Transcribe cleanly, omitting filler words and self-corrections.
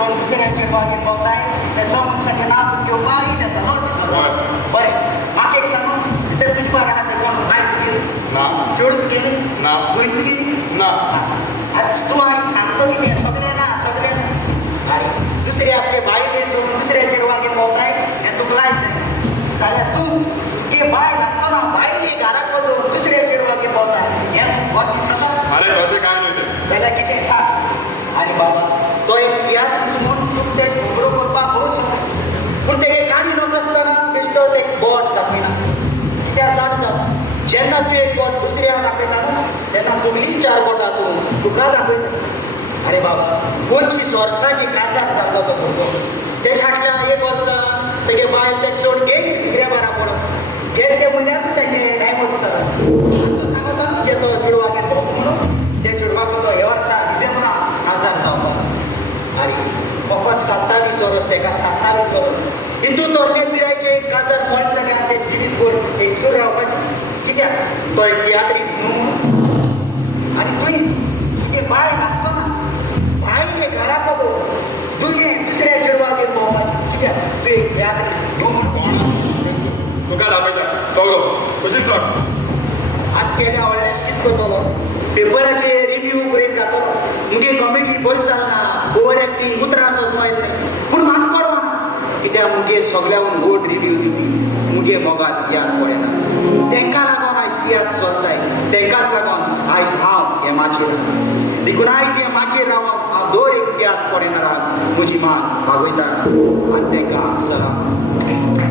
सोन दुसऱ्या चेडवागेर भोंवताय ते सो मनशाचें नांव तुमचें वाईट येता न्हू दिसता बरें म्हाका एक सांगू ते तुजे बारा हात कोण बायल तुगेली ना चेडूं तुगेली ना भयण तुगेली ना आतां तूं हांवें सांगतो कितें सगळें ना सगळें ना अरे दुसरे आपले बायले सोडून दुसऱ्या चेडवागेर भोंवताय हें तुका लायक जाल्यार तूं तुगे बायल आसतना बायले घराक वचून दुसऱ्या चेडवागेर भोंवताय हें बरें दिसता अरे तशें कांय न्हय तें जाल्यार कितें सांग आरे बाबा तो एक तियात्र दीस म्हणून तुका तें खबरो करपाक भोव सांग पूण तेगे काणी नासतना बेश्टो एक बोट दाखयना कित्याक सांग जेन्ना तूं एक बोट दुसऱ्याक दाखयता न्हू तेन्ना पयलीं 4 बोटां तूं तुका दाखयता अरे बाबा 25 वर्सांची काजार जाल्लो तो भुरगो तेज्या फाटल्या 1 वर्सा तेगे बायल तेका सोड गेली दुसऱ्या बारा पडोन गेले ते म्हयन्यातूच तेजें डायवोर्स जाला सांगता न्हू जे तो चेडवागेर भोंवता म्हणून त्या चेडवाक तो हे वर्सा डिसेंबराक काजार जावपाक अरे फकत 27 वर्स तेका 27 वर्स हितून तरणे पिरायेचे एक काजार मोड जाल्यार ते जिवीतभर एक सूर रावपाचें कित्याक तो एक तियात्रीच न्हू म्हणून आनी तुवें तुगे बायल आसतना बायले घराक वचून तुवें दुसऱ्या चेडवागेर भोंवपाक कित्याक तुवें एक तियात्रीच न्हू म्हणून तुका दाखयता चलो कशीच चल आतां केन्ना व्हडलें कितें करतलो पेपराचेर रिव्यू बरयन जातलो मुगे कॉमेडी बरी जालना ओवर एक्टींग उतरां सोजमा येतलें पूण म्हाका परवा ना कित्याक मुगे सगळ्यान व्हड रिव्यू दिवपी मुगे मोगान याद पडना तांकां लागून आयज तियात्र चलताय तांकांच लागून आयज हांव हे माचयेर देखून आयज हे माचयेर रावन हांव दर एक तियात्र पडयणाराक म्हजी मान भागयता आनी तांकां सलाम